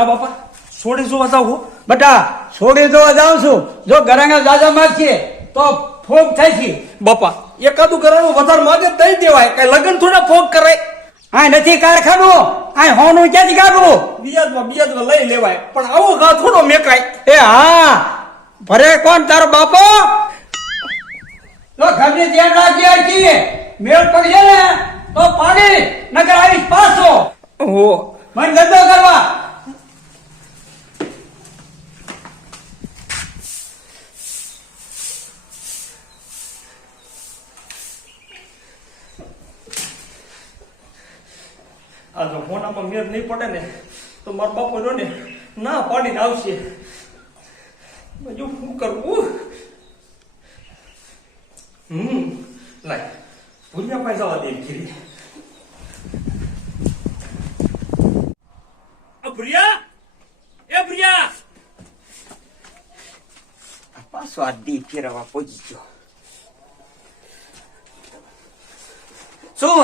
કા બાપા. સોડે જોવા જાવ હો. બટા છોડી જોવા જાઉં છું. જો ઘરાના દાદા માગીએ તો ફોગ થાય છે. બાપા એકાદું ઘરાણું વધારે માગે દઈ દેવાય. કઈ લગન થોડા ફોક કરે. આ નથી કારખાનું. આ હોનું ક્યાંથી કાઢવું? બિયાજમાં બિયાજમાં લઈ લેવાય. પણ આવો ઘા થોડો મેકાય. એ હા. ભરે કોણ તારો બાપો? તો ઘરની ધ્યાન રાખી આખી મેળ પડશે ને તો પાણી નગર આવીશ પાછો. ઓહો. મને ધંધો કરવા આ જો મોનામાં મેર નહીં પડે ને તો મારા બાપો રહ્યો ને ના પાડીને આવશે. બીજું શું કરવું હમ લાય ભૂલ્યા પૈસા દે ખીરી આ એ પ્રિયા પાછો આ દી ફેરવા પહોંચી ગયો. શું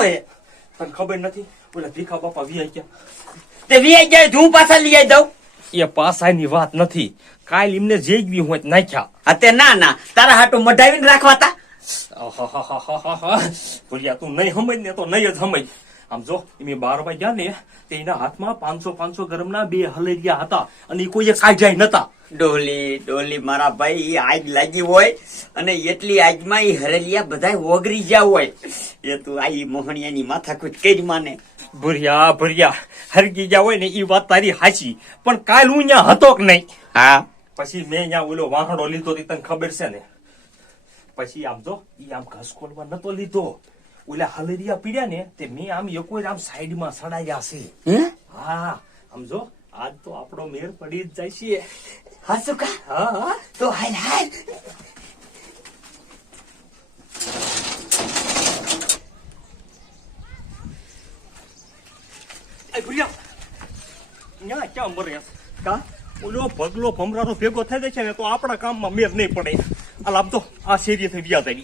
તને ખબર નથી? ઓલા ભીખા બાપા વી ગયા. તે જાય તો હું પાછા લઈ આવી દઉં. એ પાસાની વાત નથી. કાલ એમને જેગવી હોય નાખ્યા. અતે ના ના તારા હાટું મઢાવીને રાખવા તા આહાહાહાહાહા. તું નહીં સમજ ને તો નહીં જ સમજ. આમ જો એમ બાર ગયા ને તે એના હાથમાં પાંચસો પાંચસો ગરમના બે હલેરિયા હતા અને એ કોઈએ કાઢ્યા નતા. ડોલી ડોલી મારા ભાઈ આગ લાગી હોય અને એટલી આગમાં એ હરેલિયા બધા ઓગરી ગયા હોય. એ તું આ માથા મોહણિયાની માથાકૂટ જ માને. ભૂરિયા ભૂરિયા. હરગી ગયા હોય ને એ વાત તારી હાચી. પણ કાલ હું ત્યાં હતો કે નહીં? હા. પછી મેં અહીંયા ઓલો વાહણો લીધો તે તને ખબર છે ને? પછી આમ જો એ આમ ઘસકોલમાં નતો લીધો. ઓલા હલેરિયા પીડ્યા ને તે મેં આમ એકો આમ સાઈડમાં સડાયા છે. હા? આમ જો આજ તો આપણો મેર પડી જ જાય છે. હા શું કા? હા હા. તો હાલ હાલ. એ ન્યા ક્યાં મરે? કા? ઓલો ભગલો ભમરાનો ભેગો થઈ જાય છે ને તો આપણા કામમાં મેર નહીં પડે. આ લાભ તો આ શેરી થઈ વ્યા જાય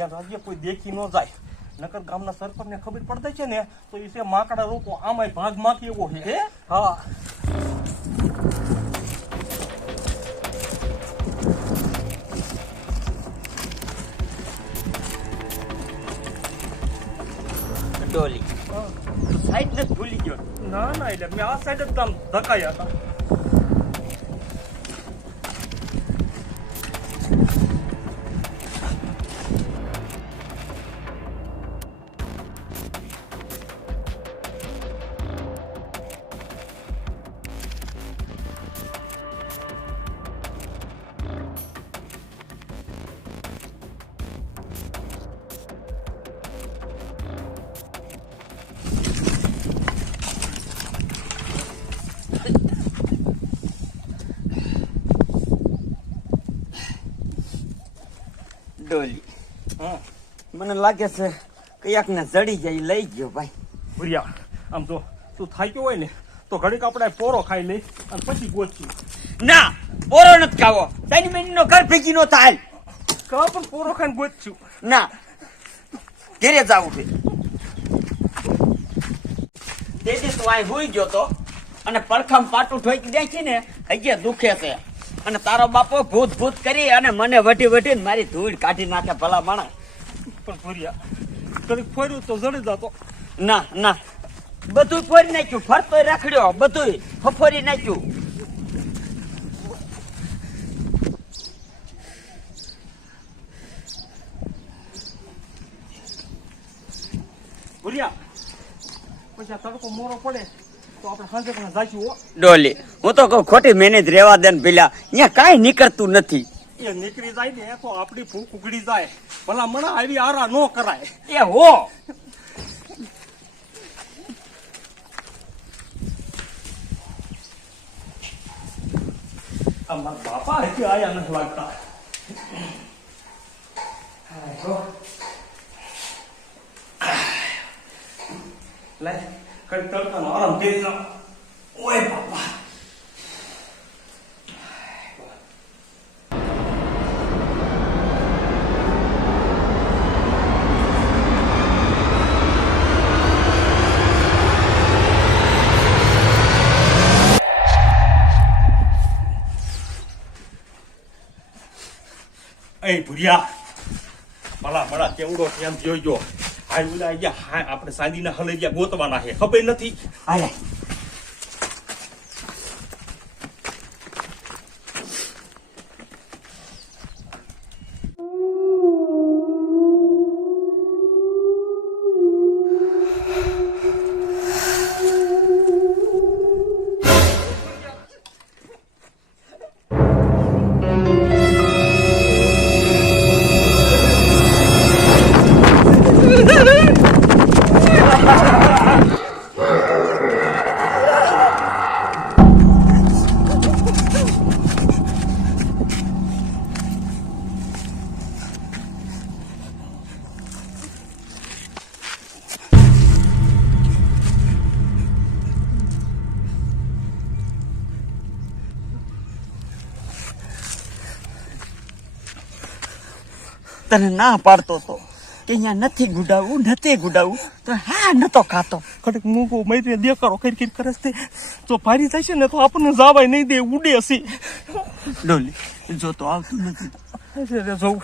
ત્યાં રાખજે કોઈ દેખી ન જાય. નકર ગામના સરપંચને ખબર પડતી છે ને તો એ છે માકડા રોકો આમાંય ભાગમાંથી એવો છે. હા? ડોલી. સાઈડ ને ભૂલી ગયો. ના ના એટલે મેં આ સાઈડ જ કામ ધકાયા હતા. ડોલી મને લાગે છે કયાક ને જડી જાય લઈ ગયો ભાઈ. ભૂરિયા આમ તો તું થાક્યો હોય ને તો ઘડીક આપણે પોરો ખાઈ લઈ અને પછી ગોચી ના પોરો નથી ખાવો. તારી મેની નો ઘર ભેગી નો થાય. કા પણ પોરો ખાઈને ગોચું ના ઘેરે જાવું છે. તે દિવસ તું અહીં હોઈ ગયો તો અને પડખામ પાટું ઠોકી દે છે ને હજી દુખે છે. અને તારો બાપો ભૂત ભૂત કરી અને મને વટી વટીને મારી ધૂળ કાઢી નાખે ભલા માણસ. પણ ફર્યા. ઘડીક ફર્યું તો જડી જતો. ના ના. બધું ફોરી નાખ્યું. ફરતો રાખડ્યો. બધું ફફોરી નાખ્યું. ભૂરિયા પછી તડકો મોરો પડે. ડોલી હું તો કહું ખોટી મહેનત રેવા દે ને પેલા અહીંયા કાંઈ નીકળતું નથી. એ નીકળી જાય ને તો આપણી ભૂખ ઉગડી જાય. ભલા મણા આવી આરા ન કરાય. એ હો. બાપા હજી આયા નથી લાગતા. લે. કઈ તડકાનો આરામ કરી લો ઓય બાપા એ ભુરિયા ભલા ભલા કેવડો કેમ જોઈજો ઓલા ગયા. હાય આપણે સાદીના હલરિયા ગોતવાના છે. ખબર નથી? હાલે. તને ના પાડતો તો કે અહીંયા નથી ગુડાવું નથી ગુડાવું તો હા નતો ખાતો. કડક મૂકો મૈત્રી દેકારો કરી કરી કરે છે. તો ભારી થાય છે ને તો આપણને જાવાય નહીં દે ઉડે હશે ડોલી જો તો આવતું નથી. જવું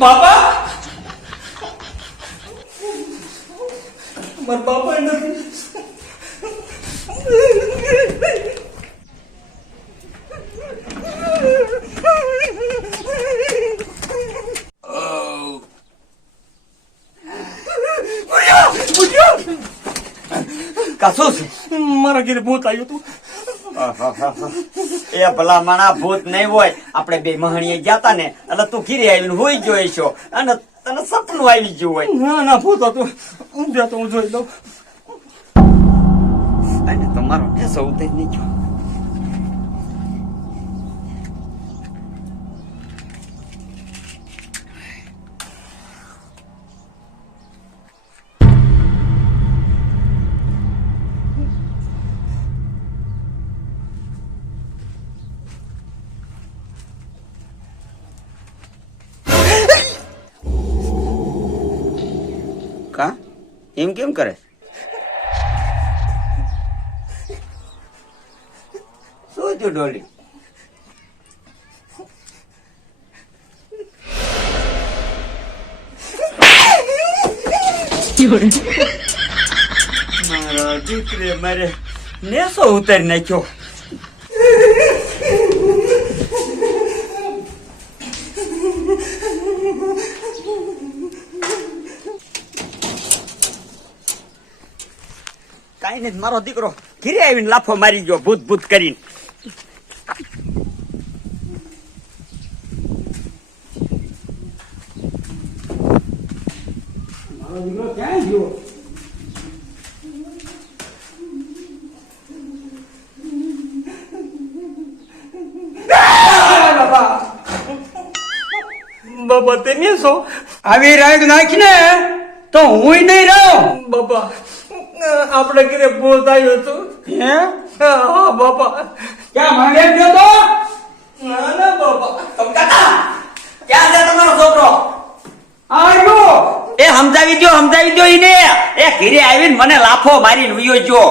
બાપા મારા બાપા નથી કશું છે મારા ભૂત આવ્યું હતું. એ ભલા માણા ભૂત નહીં હોય. આપણે બે મહણીએ ગયા તા ને એટલે તું ઘીરે આવીને હોઈ જોઈ છો અને તને સપનું આવી ગયું હોય. ના ના ભૂત હતું. હું તો હું જોઈ લઉં. અને તમારો નેસો ઉતરી નહીં ગયો. એમ કેમ કરે? શું થયું ડોલી? મારા દીકરે મારે નેસો ઉતારી નાખ્યો. કાઈ નહીં મારો દીકરો ઘીરે આવીને લાફો મારી ગયો ભૂત ભૂત કરીને. મારો દીકરો ક્યાં ગયો? બાબા! તમે છો આવી રાગ નાખીને તો હું નહીં રહું બાબા આપણે ઘરે ભૂત આવ્યું હતું. હે? હા બાપા. ક્યાં માંગે ગયો તો? ના ના બાપા. કાકા ક્યાં છે તમારો છોકરો? આવ્યો એ સમજાવી દો સમજાવી દો ઈને એ ઘરે આવીને મને લાફો મારીને વયો જો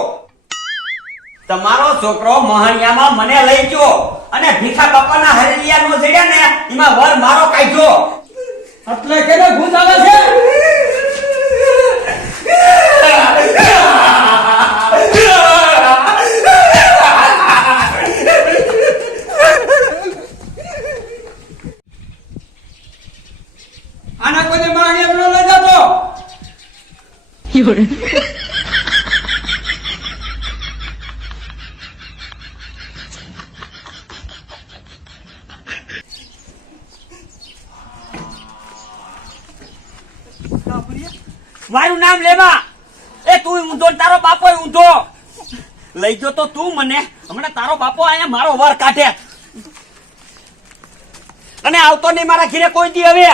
તમારો છોકરો મહાણિયામાં મને લઈ ગયો અને ભીખા બાપાના હરેલિયા નો જડ્યા ને એમાં વર મારો કાઢ્યો. એટલે કેને ભૂત આવે છે? લઈ જતો. મારું નામ લેવા. તું ઊંધો ને તારો બાપો ઊંધો. લઈ ગયો તો તું મને. હમણાં તારો બાપો અહીંયા મારો વર કાઢે. અને આવતો નહીં મારા ઘીરે કોઈ દી હવે.